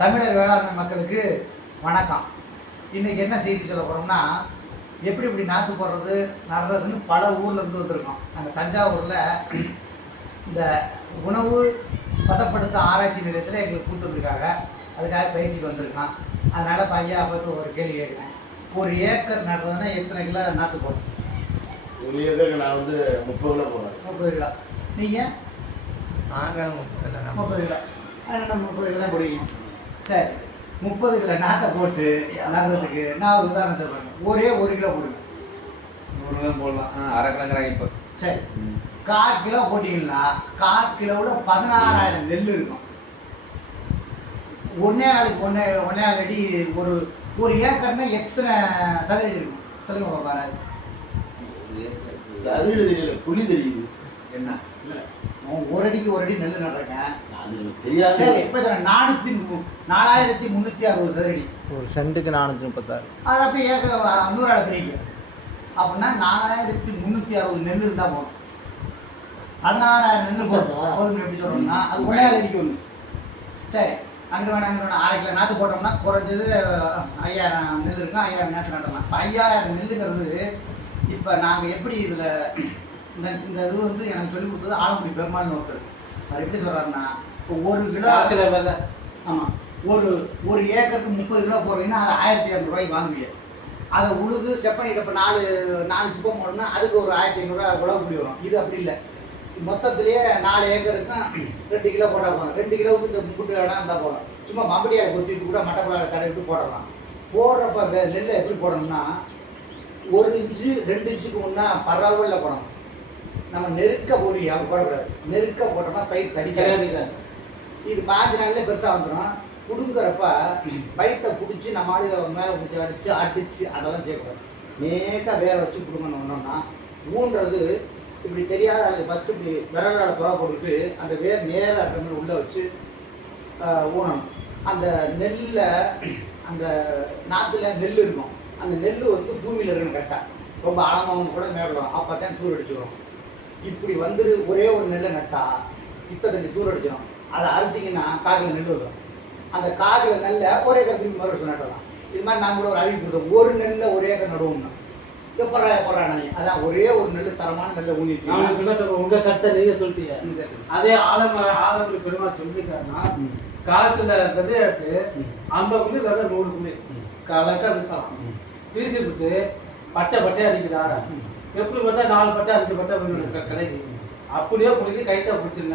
தமிழர் வேளாண்மை மக்களுக்கு வணக்கம். இன்னைக்கு என்ன செய்தி சொல்ல போகிறோம்னா எப்படி இப்படி நாற்று போடுறது நடுறதுன்னு பல ஊர்ல இருந்து வந்திருக்கோம். நாங்கள் தஞ்சாவூரில் இந்த உணவு பதப்படுத்த ஆராய்ச்சி நிலையத்தில் எங்களுக்கு கூட்டு வந்திருக்காங்க. அதுக்காக பயிற்சிக்கு வந்திருக்கோம் அதனால் பையா பார்த்து ஒரு கேள்வி கேட்குறேன். ஒரு ஏக்கர் நடுறதுன்னா எத்தனை கிலோ நாற்று போடணும்? ஒரு ஏக்கருக்கு நான் வந்து முப்பது கிலோ போடுறேன். முப்பது கிலோ. நீங்கள் நாங்கள் முப்பது நம்ம முப்பது கிலோ. முப்பது கிலோ தான் போடுவீங்க. சரி முப்பது கிலோ நாற்றை போட்டு நடுறதுக்கு நான் ஒரு உதாரணத்தை பாருங்க ஒரே ஒரு கிலோ போடுங்க நூறு கிலோ போடலாம். ஆ அரை கிலோங்கிறாங்க இப்போ. சரி. கால் கிலோ போட்டிங்கன்னா கால் கிலோவில் பதினாறாயிரம் நெல் இருக்கும். ஒன்னே ஆளுக்கு ஒன்னே ஒன்னே ஆள் அடி ஒரு ஒரு ஏக்கர்னா எத்தனை சதுரடி இருக்கும்? சொல்லுங்க பாரு சதுரடி தெரியல குழி தெரியுது. என்ன? இல்லை. ஒரு அடிக்கு ஒரு அடி நெல் நடுறேங்க. அது தெரியாது. சரி இப்போ சொல்றேன் நானூற்றி நாலாயிரத்தி முந்நூற்றி அறுபது சதுரடி. ஒரு சென்ட்டுக்கு நானூற்றி முப்பத்தாறு. அது அப்படியே ஏக்க நூறாள் பிரிக்கும் அப்படின்னா நாலாயிரத்தி முந்நூற்றி அறுபது நெல் இருந்தால் போதும். பதினாறாயிரம் நெல் போதும் எப்படி சொல்கிறோம்னா அது ஒரே அடிக்கு ஒன்று சரி அங்கே வேணாம் அங்கே வேணாம் அரை கிலோ நாற்று போட்டோம்னா குறைஞ்சது ஐயாயிரம் நெல் இருக்கும் ஐயாயிரம் நாற்று நட்டலாம் இப்போ ஐயாயிரம் நெல்லுங்கிறது இப்போ நாங்கள் எப்படி இதில் இந்த இந்த இது வந்து எனக்கு சொல்லிக் கொடுத்தது ஆலங்குடி பெருமாள்னு ஒருத்தர். அவர் எப்படி சொல்கிறாருன்னா இப்போ ஒரு கிலோ ஆமாம் ஒரு ஒரு ஏக்கருக்கு முப்பது கிலோ போடுறீங்கன்னா அது ஆயிரத்தி இரநூறுவாய்க்கு வாங்குவீங்க. அதை உழுது செப்பனிட்டு இப்போ நாலு நாலு சிப்பம் போடணும்னா அதுக்கு ஒரு ஆயிரத்தி ஐநூறுரூவா உழவு கூடி வரும். இது அப்படி இல்லை. மொத்தத்திலேயே நாலு ஏக்கருக்கும் ரெண்டு கிலோ போட்டால் போதும். ரெண்டு கிலோவுக்கு இந்த முக்குட்டு இடம் இருந்தால் போதும். சும்மா மம்படியால் கொத்திட்டு கூட மட்டப்பழம் தடை விட்டு போடலாம். போடுறப்ப நெல்லை எப்படி போடணும்னா ஒரு இன்ச்சு ரெண்டு இன்ச்சுக்கு முன்னா பரவலில் போடணும். நம்ம நெருக்க போடி அப்படி போடக்கூடாது. நெருக்க போட்டோம்னா பயிர் தடிக்காது இது பாஞ்சு நாள்ல பெருசா வந்துடும் புடுங்குறப்ப வயிற்றை பிடிச்சி நம்ம ஆளு மேலே பிடிச்சி அடிச்சு அடிச்சு அதெல்லாம் செய்யக்கூடாது. நேக்கா வேற வச்சு பிடுங்கணும்னா ஊன்றது இப்படி தெரியாத ஆளுக்கு ஃபஸ்ட்டு இப்படி விரலால புறா போட்டுட்டு அந்த வேர் நேராக இருக்கிற மாதிரி உள்ளே வச்சு ஊனணும். அந்த நெல்லில் அந்த நாற்றுல நெல் இருக்கும். அந்த நெல் வந்து பூமியில் இருக்கணும் கரெக்டாக ரொம்ப ஆழமாகவும் கூட மேடலாம் அப்போ தான் தூர் அடிச்சுக்கிறோம் இப்படி வந்துட்டு ஒரே ஒரு நெல்லை நட்டா இத்த தண்ணி தூர் அடிச்சிடும். அதை அறுத்தீங்கன்னா காக்கில் நெல் வரும். அந்த காக்கில் நெல்லை ஒரே ஏக்கர் திரும்பி மறு வருஷம் நட்டலாம். இது மாதிரி நாங்கள் கூட ஒரு அறிவிப்பு கொடுத்தோம். ஒரு நெல்லை ஒரு ஏக்கர் நடுவோம்னா. எப்படா எப்படா நான் அதான் ஒரே ஒரு நெல் தரமான நெல்லை நான் ஊனிட்டு சொல்ல உங்க கருத்தை நீங்க சொல்லிட்டீங்க. அதே ஆலம ஆலமர பெருமாள் சொல்லியிருக்காருன்னா காத்துல விதையாட்டு ஐம்பது குழி இல்லைன்னா நூறு குழி கலக்கா வீசலாம். வீசி விட்டு பட்டை பட்டையா அடிக்குதா எப்படி பார்த்தா நாலு பட்டை அஞ்சு பட்டை கிடைக்கும் அப்படியே பிடிக்கி கைட்டை பிடிச்சி